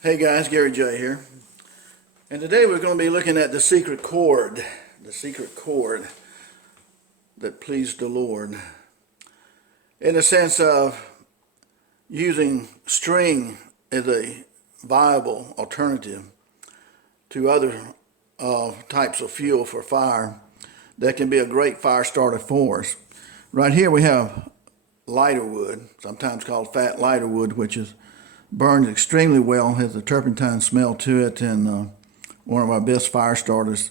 Hey guys, Gary J here. And today we're going to be looking at the secret chord that pleased the Lord, in the sense of using string as a viable alternative to other types of fuel for fire that can be a great fire starter for us. Right here we have lighter wood, sometimes called fat lighter wood, which burns extremely well, has a turpentine smell to it, and one of our best fire starters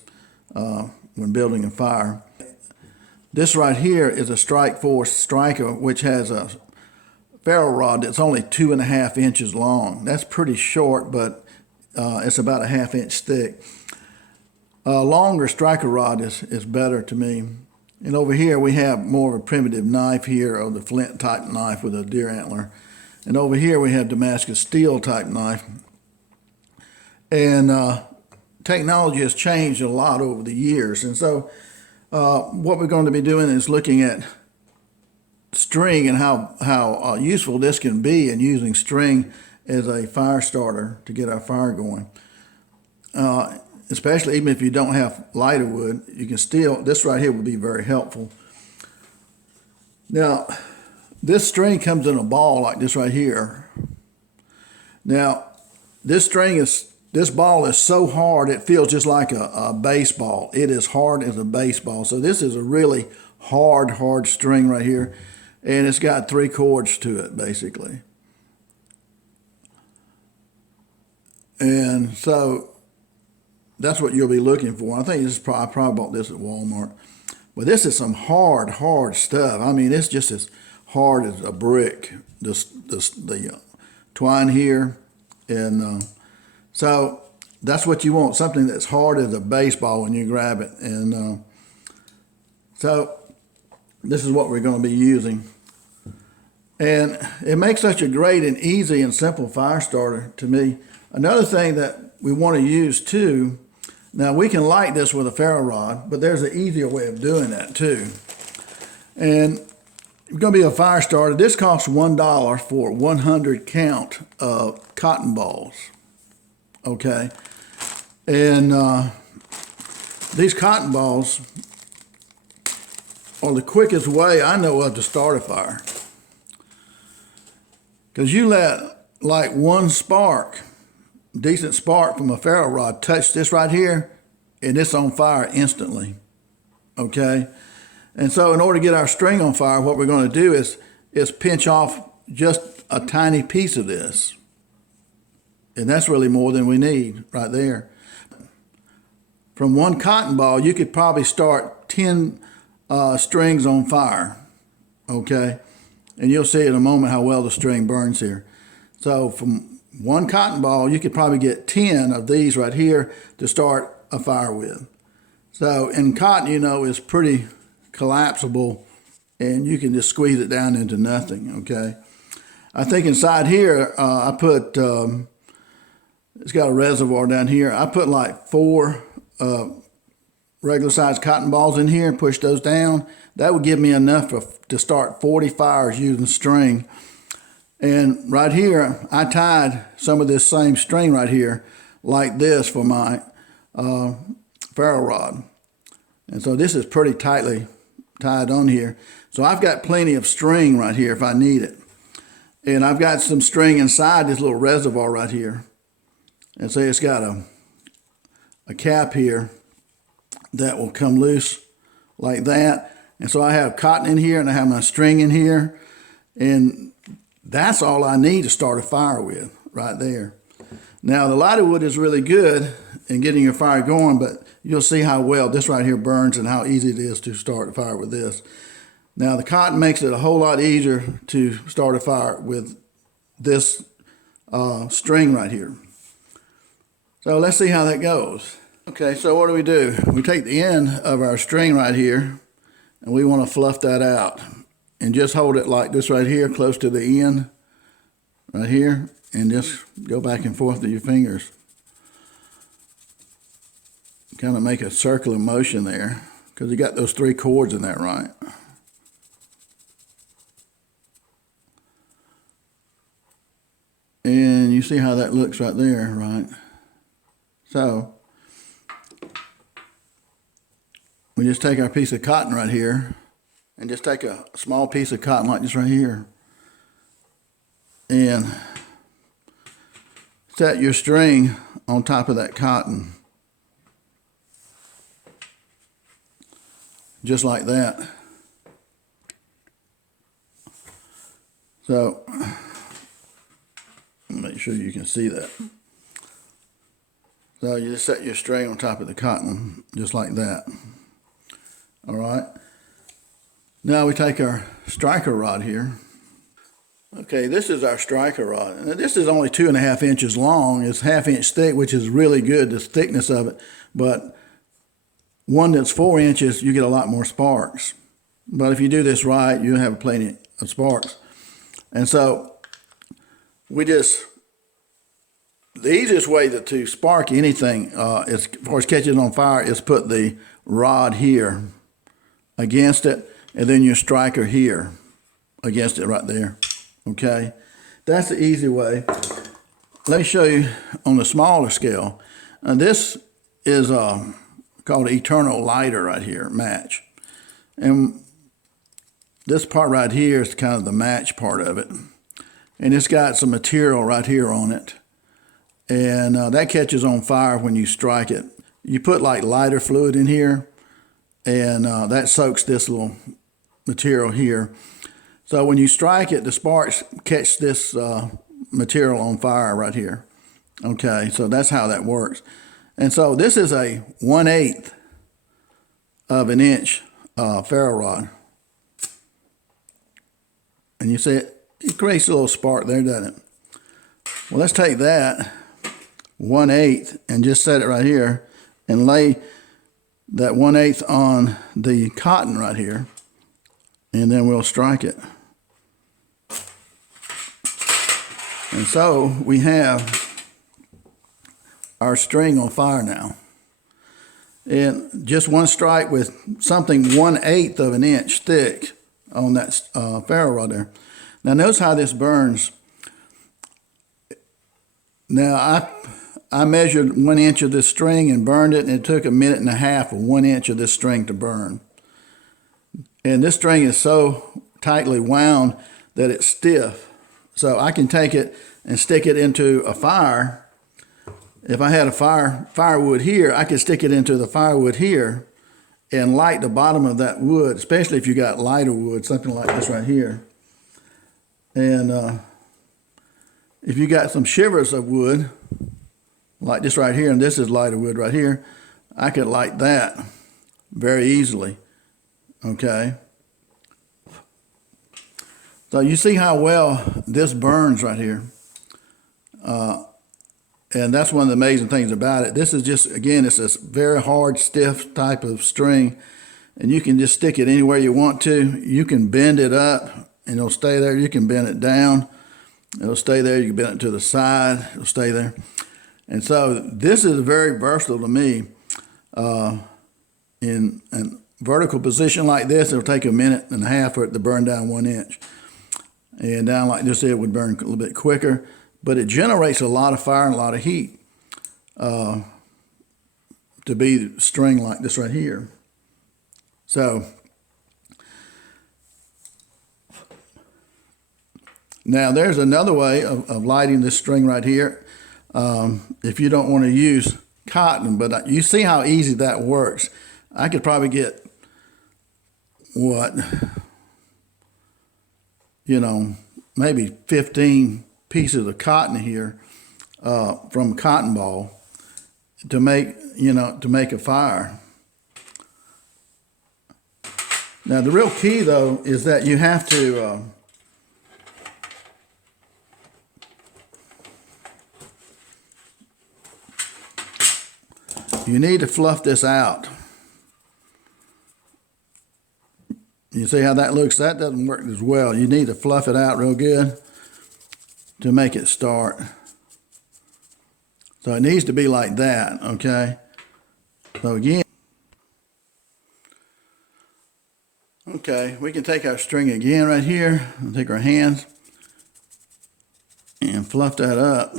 when building a fire. This right here is a Strike Force striker, which has a ferro rod that's only 2.5 inches long. That's pretty short, but it's about a 1/2 inch thick. A longer striker rod is better to me. And over here we have more of a primitive knife here, of the flint type knife with a deer antler. And over here we have Damascus steel type knife. And technology has changed a lot over the years. And so what we're going to be doing is looking at string and how useful this can be, in using string as a fire starter to get our fire going. Especially even if you don't have lighter wood, you can still, this right here will be very helpful. Now, this string comes in a ball like this right here. Now, this ball is so hard it feels just like a baseball. It is hard as a baseball. So this is a really hard string right here. And it's got 3 chords to it, basically. And so that's what you'll be looking for. I think I probably bought this at Walmart. But this is some hard stuff. I mean, it's just as hard as a brick, the twine here. And so that's what you want, something that's hard as a baseball when you grab it. And so this is what we're going to be using. And it makes such a great and easy and simple fire starter to me. Another thing that we want to use too, now we can light this with a ferro rod, but there's an easier way of doing that too. And it's going to be a fire starter. This costs $1 for 100 count of cotton balls. Okay. And these cotton balls are the quickest way I know of to start a fire. Because you let like one spark, decent spark from a ferro rod, touch this right here, and it's on fire instantly. Okay. And so in order to get our string on fire, what we're going to do is pinch off just a tiny piece of this. And that's really more than we need right there. From one cotton ball, you could probably start 10 strings on fire. Okay? And you'll see in a moment how well the string burns here. So from one cotton ball, you could probably get 10 of these right here to start a fire with. So, and cotton, you know, is pretty collapsible, and you can just squeeze it down into nothing. Okay, I think inside here I put it's got a reservoir down here. I put like 4 regular sized cotton balls in here and push those down. That would give me enough to start 40 fires using string. And right here I tied some of this same string right here like this for my ferro rod. And so this is pretty tightly tied on here. So I've got plenty of string right here if I need it. And I've got some string inside this little reservoir right here. And so it's got a cap here that will come loose like that. And so I have cotton in here and I have my string in here. And that's all I need to start a fire with right there. Now the lighter wood is really good in getting your fire going, but you'll see how well this right here burns and how easy it is to start a fire with this. Now the cotton makes it a whole lot easier to start a fire with this string right here. So let's see how that goes. Okay, so what do? We take the end of our string right here and we want to fluff that out. And just hold it like this right here, close to the end right here, and just go back and forth with your fingers. Kind of make a circular motion there, because you got those 3 chords in that, right? And you see how that looks right there, right? So we just take our piece of cotton right here and just take a small piece of cotton like this right here and set your string on top of that cotton. Just like that. So, make sure you can see that. So you just set your string on top of the cotton, just like that. All right. Now we take our striker rod here. Okay, this is our striker rod. And this is only 2.5 inches long. It's 1/2 inch thick, which is really good, the thickness of it. But one that's 4 inches, you get a lot more sparks. But if you do this right, you'll have plenty of sparks. And so the easiest way to spark anything as far as catching on fire is put the rod here against it, and then your striker here against it right there. Okay, that's the easy way. Let me show you on the smaller scale. This is called Eternal Lighter right here, match. And this part right here is kind of the match part of it. And it's got some material right here on it. And that catches on fire when you strike it. You put like lighter fluid in here, and that soaks this little material here. So when you strike it, the sparks catch this material on fire right here. Okay, so that's how that works. And so this is a 1/8 of an inch ferro rod. And you see it creates a little spark there, doesn't it? Well, let's take that 1/8 and just set it right here and lay that 1/8 on the cotton right here, and then we'll strike it. And so we have our string on fire now. And just one strike with something 1/8 of an inch thick on that ferro rod there. Now notice how this burns. Now I measured 1 inch of this string and burned it, and it took 1.5 minutes for 1 inch of this string to burn. And this string is so tightly wound that it's stiff. So I can take it and stick it into a fire. If I had a firewood here, I could stick it into the firewood here and light the bottom of that wood, especially if you got lighter wood, something like this right here. And if you got some shivers of wood, like this right here, and this is lighter wood right here, I could light that very easily. Okay. So you see how well this burns right here. And that's one of the amazing things about it. This is just, again, it's a very hard, stiff type of string, and you can just stick it anywhere you want to. You can bend it up, and it'll stay there. You can bend it down. It'll stay there. You can bend it to the side. It'll stay there. And so this is very versatile to me. In a vertical position like this, it'll take 1.5 minutes for it to burn down 1 inch. And down like this, it would burn a little bit quicker. But it generates a lot of fire and a lot of heat to be string like this right here. So now there's another way of lighting this string right here. If you don't want to use cotton, but you see how easy that works. I could probably get maybe 15 pieces of cotton here from a cotton ball to make a fire. Now the real key though is that you have to you need to fluff this out. You see how that looks? That doesn't work as well. You need to fluff it out real good to make it start. So it needs to be like that, okay? So again, okay, we can take our string again right here and take our hands and fluff that up.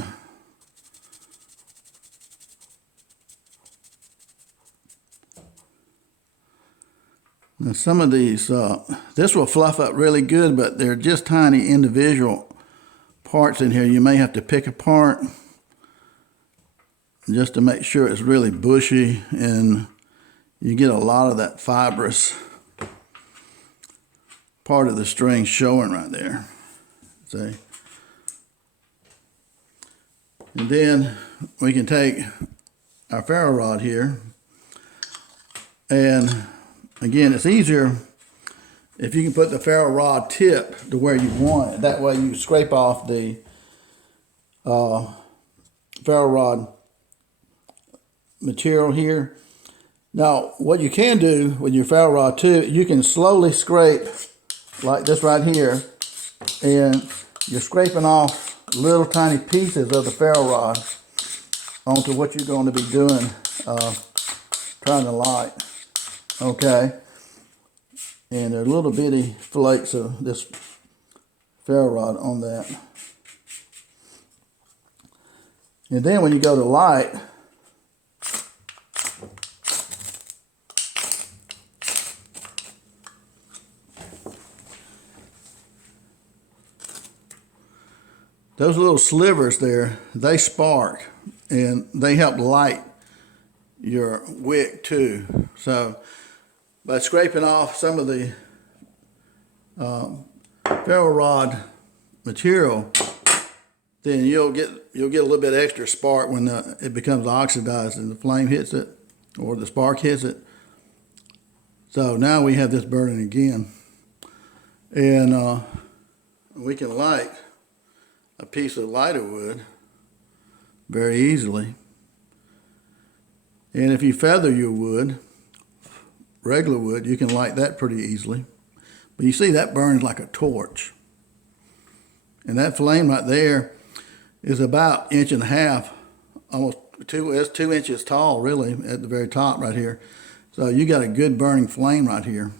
Now some of these, this will fluff up really good, but they're just tiny individual parts in here. You may have to pick apart just to make sure it's really bushy and you get a lot of that fibrous part of the string showing right there. See? And then we can take our ferro rod here, and again, it's easier if you can put the ferro rod tip to where you want it. That way you scrape off the ferro rod material here. Now, what you can do with your ferro rod too, you can slowly scrape like this right here, and you're scraping off little tiny pieces of the ferro rod onto what you're going to be doing, trying to light. Okay, and there are little bitty flakes of this ferro rod on that. And then when you go to light, those little slivers there, they spark and they help light your wick too. So by scraping off some of the ferro rod material, then you'll get a little bit extra spark when it becomes oxidized and the flame hits it or the spark hits it. So now we have this burning again, and we can light a piece of lighter wood very easily. And if you feather your wood, regular wood, you can light that pretty easily. But you see that burns like a torch. And that flame right there is about 1.5 inches, almost it's 2 inches tall really at the very top right here. So you got a good burning flame right here.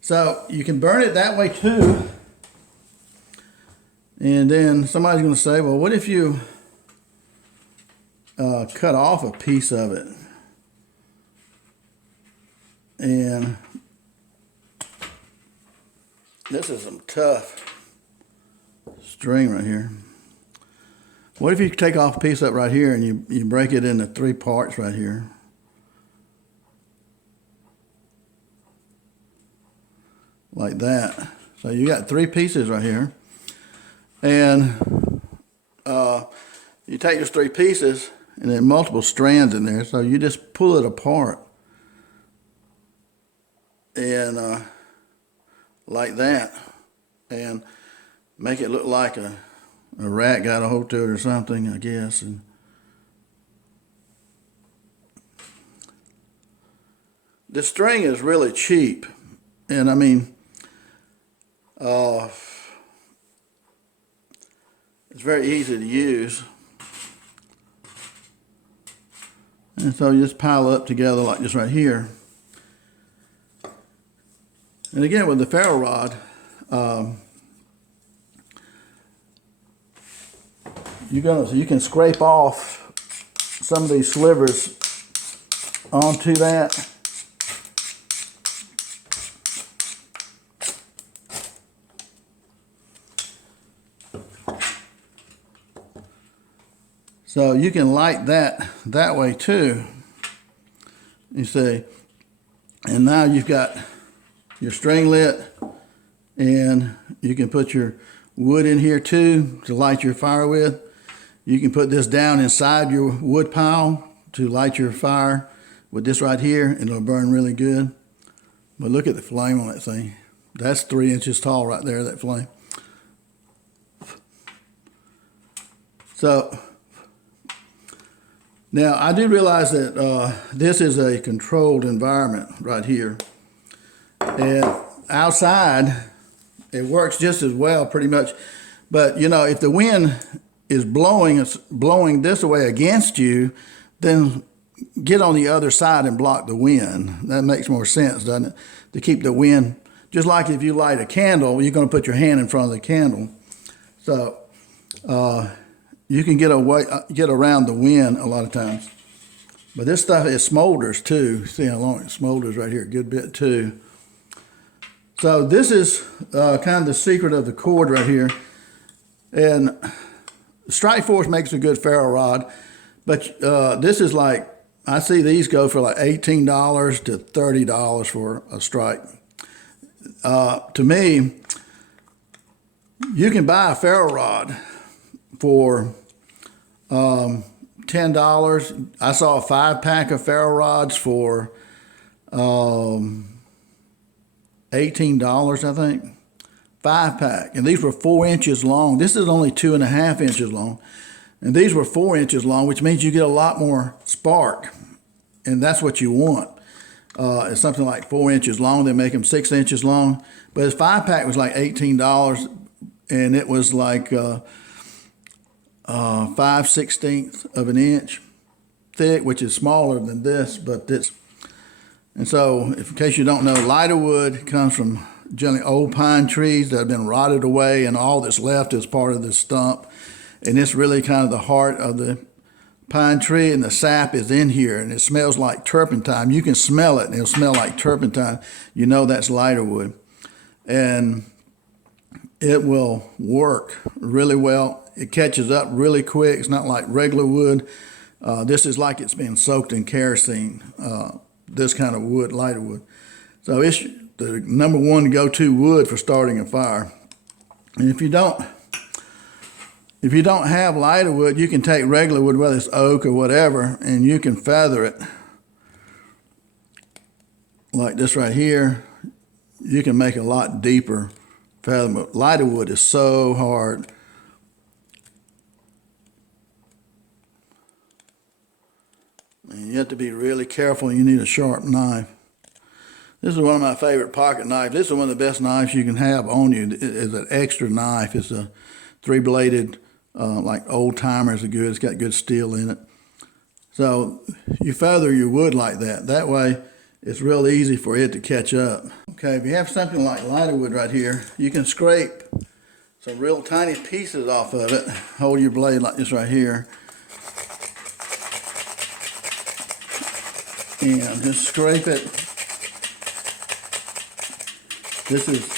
So you can burn it that way too. And then somebody's going to say, well, what if you cut off a piece of it? And this is some tough string right here. What if you take off a piece of it right here and you break it into 3 parts right here? Like that. So you got 3 pieces right here. And you take those 3 pieces and there are multiple strands in there. So you just pull it apart. And like that. And make it look like a rat got a hold to it or something, I guess. And the string is really cheap. And I mean, it's very easy to use. And so you just pile up together like this right here. And again, with the ferro rod, you can scrape off some of these slivers onto that. So you can light that way too, you see. And now you've got your string lit, and you can put your wood in here too to light your fire with. You can put this down inside your wood pile to light your fire with this right here, and it'll burn really good. But look at the flame on that thing. That's 3 inches tall right there, that flame. So now I do realize that this is a controlled environment right here. And outside, it works just as well pretty much. But you know, if the wind is blowing this way against you, then get on the other side and block the wind. That makes more sense, doesn't it? To keep the wind, just like if you light a candle, you're going to put your hand in front of the candle. So you can get around the wind a lot of times. But this stuff, it smolders too. See how long it smolders right here, a good bit too. So this is kind of the secret of the cord right here. And Strike Force makes a good ferro rod, but this is like, I see these go for like $18 to $30 for a strike. To me, you can buy a ferro rod for $10. I saw a 5-pack of ferro rods for $18, I think. 5-pack, and these were 4 inches long. This is only 2.5 inches long, and these were 4 inches long, which means you get a lot more spark, and that's what you want. It's something like 4 inches long. They make them 6 inches long, but his 5-pack was like $18, and it was like 5/16 of an inch thick, which is smaller than this, but this. And so, in case you don't know, lighter wood comes from generally old pine trees that have been rotted away, and all that's left is part of the stump. And it's really kind of the heart of the pine tree, and the sap is in here, and it smells like turpentine. You can smell it, and it'll smell like turpentine. You know that's lighter wood. And it will work really well. It catches up really quick. It's not like regular wood. This is like it's been soaked in kerosene, this kind of wood, lighter wood. So it's the number one go-to wood for starting a fire. And if you don't have lighter wood, you can take regular wood, whether it's oak or whatever, and you can feather it like this right here. You can make a lot deeper feather. But lighter wood is so hard. And you have to be really careful. You need a sharp knife. This is one of my favorite pocket knives. This is one of the best knives you can have on you. It's an extra knife. It's a 3-bladed, like old timers are good. It's got good steel in it. So you feather your wood like that. That way it's real easy for it to catch up. Okay, if you have something like lighter wood right here, you can scrape some real tiny pieces off of it. Hold your blade like this right here. And just scrape it. This is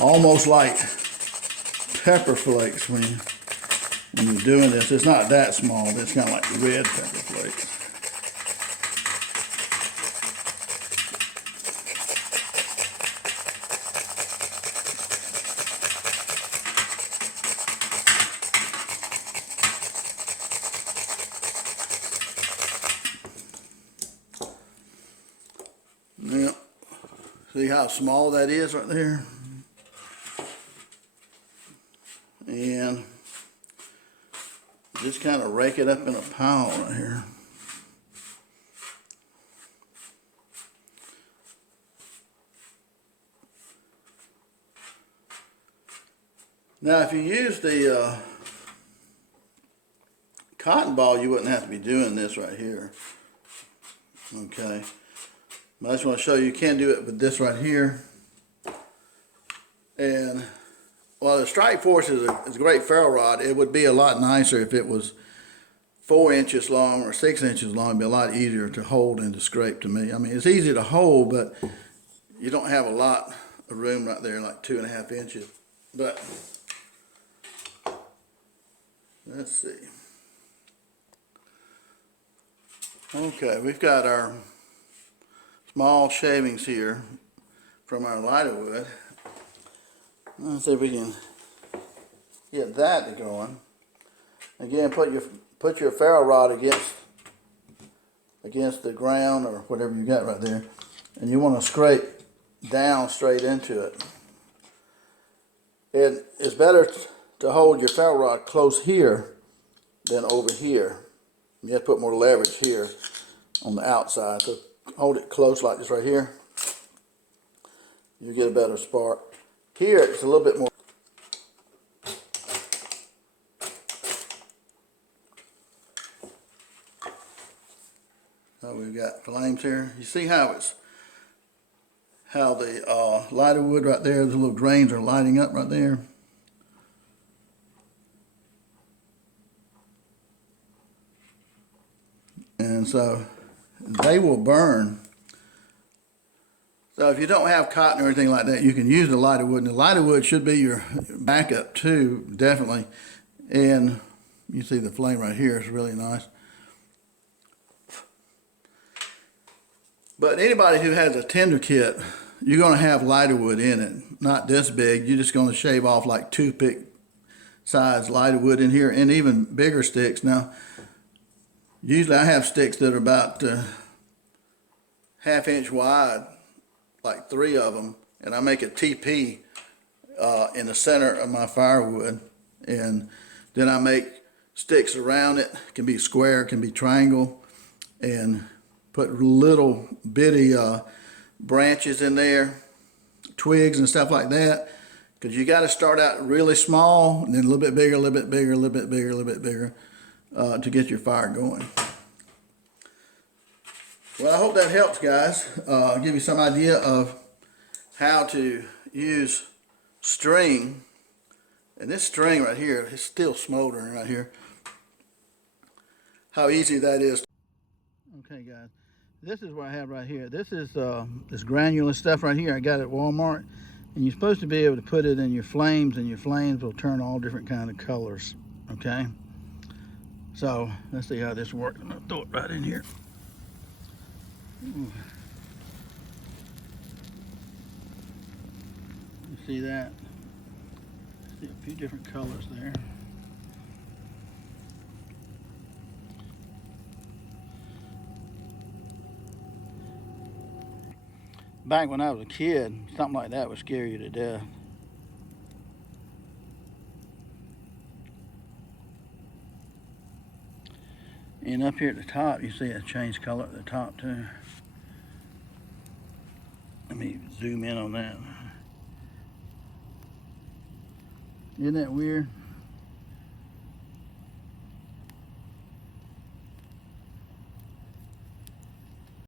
almost like pepper flakes when you're doing this. It's not that small. It's kind of like red pepper flakes. Yeah. See how small that is right there? And just kind of rake it up in a pile right here. Now, if you use the cotton ball, you wouldn't have to be doing this right here. Okay. I just want to show you can do it with this right here. And while the Strike Force is a great ferro rod, it would be a lot nicer if it was 4 inches long or 6 inches long. It'd be a lot easier to hold and to scrape to me. I mean, it's easy to hold, but you don't have a lot of room right there, like 2.5 inches. But let's see. Okay, we've got our small shavings here from our lighter wood. Let's see if we can get that going. Again, put your ferro rod against the ground or whatever you got right there, and you want to scrape down straight into it. And it's better to hold your ferro rod close here than over here. You have to put more leverage here on the outside. So hold it close like this right here. You get a better spark. Here it's a little bit more. So we've got flames here. You see how the lighter wood right there, the little grains are lighting up right there. And and so they will burn. So if you don't have cotton or anything like that, you can use the lighter wood. And the lighter wood should be your backup too, definitely. And you see the flame right here is really nice. But anybody who has a tinder kit, you're going to have lighter wood in it. Not this big. You're just going to shave off like toothpick size lighter wood in here, and even bigger sticks. Now, usually I have sticks that are about ½ inch wide, like 3 of them, and I make a TP in the center of my firewood, and then I make sticks around it. It can be square, it can be triangle, and put little bitty branches in there, twigs and stuff like that, because you got to start out really small and then a little bit bigger, a little bit bigger, a little bit bigger, a little bit bigger to get your fire going. Well, I hope that helps, guys. Give you some idea of how to use string. And this string right here is still smoldering right here. How easy that is. Okay, guys. This is what I have right here. This is this granular stuff right here I got at Walmart. And you're supposed to be able to put it in your flames, and your flames will turn all different kind of colors. Okay? So, let's see how this works. I'm going to throw it right in here. Ooh. You see that? See a few different colors there. Back when I was a kid, something like that would scare you to death. And up here at the top, you see it changed color at the top too. Let me zoom in on that. Isn't that weird?